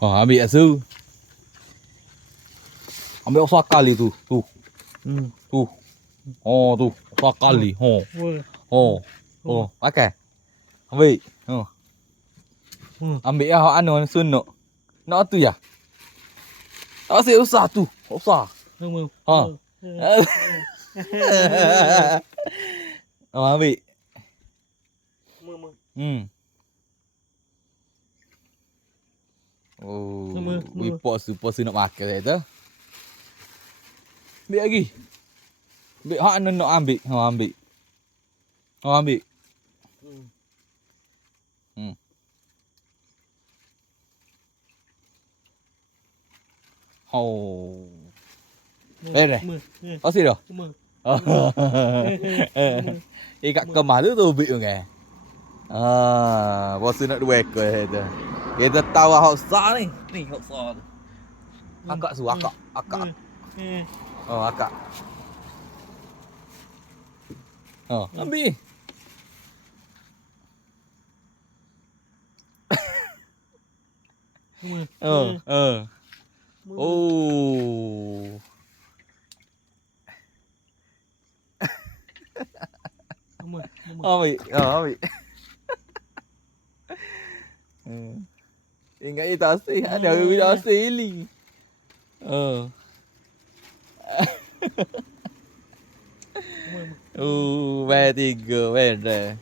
Ambil asu. Ambil besar kali tu. Tu. Tu. Oh tu. Besar kali. Pakai. Ambil. Ambil ya hak anu sunuk. Nak tu ya. Tak asyik besar tu. Besar. Ambil. Puasa nak makan saya tu. Ambil lagi. Ambil hak anu nak ambil. Ambil. Ambil. Đây này. Có gì rồi? Ikat kemah tu bị rồi kìa. Bos nak dua ekor tu. Kita tahu hak besar ni. Ni hak besar tu. Akak su, akak. Akak. Ambil. Ambil. Ambil. Ingat dia tak asing. Ada orang tak asing ni. Bayar 3. Bayar dah.